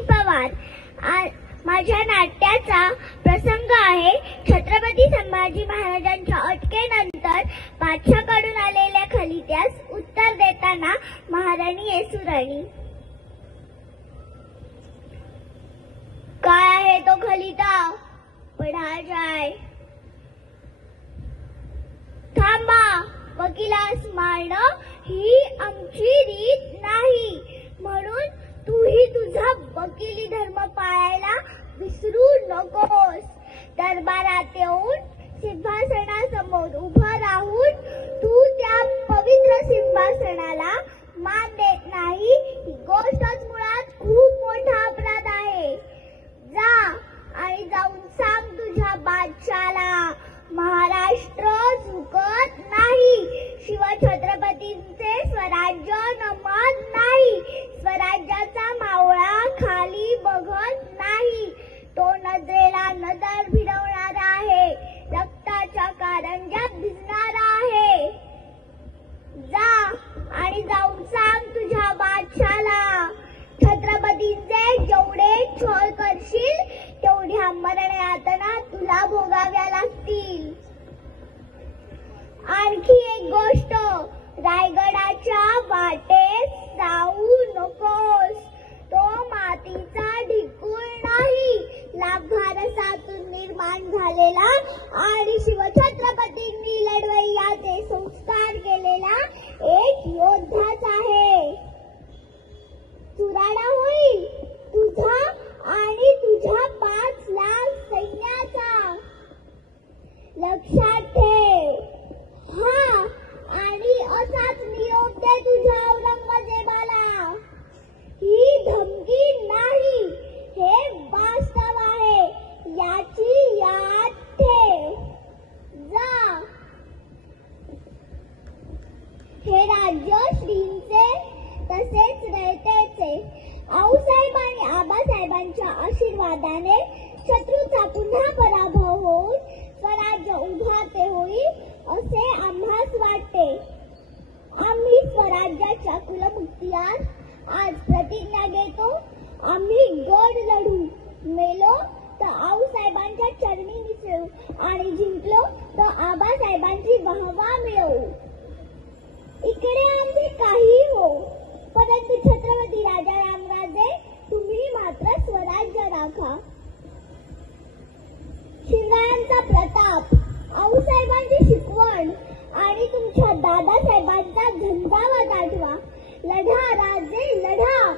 नवीन पवार। माझ्या नाट्याचा प्रसंग आहे छत्रपती संभाजी महाराजांच्या अटकेनंतर बादशाहकडून आलेल्या खलित्यास उत्तर देताना महाराणी येसूराणी। काय आहे तो खलिता? पढ़ा जाय। थांबा, वकिलास मारणं ही आमची रीत नाही, म्हणून तूही तुझा वकिली धर्म पाळायला विसरू नकोस। दरबारात येऊन सिंहासनासमोर उभं राहून तू त्या पवित्र सिंहासनाला मान देत नाही, ही गोष्टच मुळात खूप मोठा अपराध आहे। जा आणि जाऊन सांग तुझ्या बादशाला, महाराष्ट्र झुकत नाही, शिवछत्रपतींचे स्वराज्य नमत नाही, स्वराज्याचा मावळा खाली बघत नाही, तो नजरेला नजर भिडवणारा आहे, रक्ताच्या कारंज्यात भिजणारा आहे। जा आणि जाऊन सांग तुझ्या बादशाला, छत्रपतींचे जेवढे छळ करशील तेवढ्या मरण यातना तुला भोगाव्या लागतील। आणखी एक गोष्ट, रायगडाच्या वाटेत जाऊ नकोस, तो मातीचा ढिकूळ नाही, लाभारसातून निर्माण झालेला आणि शिवछत्रपतींनी लढवय्याचे संस्कार केलेला एक योद्धाच आहे। चुराडा होईल तुझा आणि तुझ्या 5 लाख सैन्याचा, लक्षात ठेव। हा, आणि असाच निरोप दे तुझ्या औरंगजेबाला। ही धमकी नाही, हे वास्तव आहे, याची याद ठेव। जा। हे राज्य श्रींचे तसेच रयतेचे। आऊसाहेब आणि आबासाहेबांच्या आशीर्वादाने शत्रूचा पुन्हा पराभव होऊन स्वराज्य उभारते होईल असे आम्हास वाटते। आम्ही स्वराज्याच्या कुलमुखत्यार आज प्रतिज्ञा घेतो, आम्ही गड लढू, मेलो तर आऊसाहेबांच्या चरणी मिसळू आणि जिंकलो तर आबासाहेबांची वाहवा मिळवू। इकडे आमचे काही हो, परंतु छत्रपती राजा रामराजे तुम्ही मात्र स्वराज्य राखा। शिवरायांचा प्रताप, आऊसाहेबांची शिकवण आणि तुमच्या दादासाहेबांचा झंझावात आठवा। लढा राजे लढा,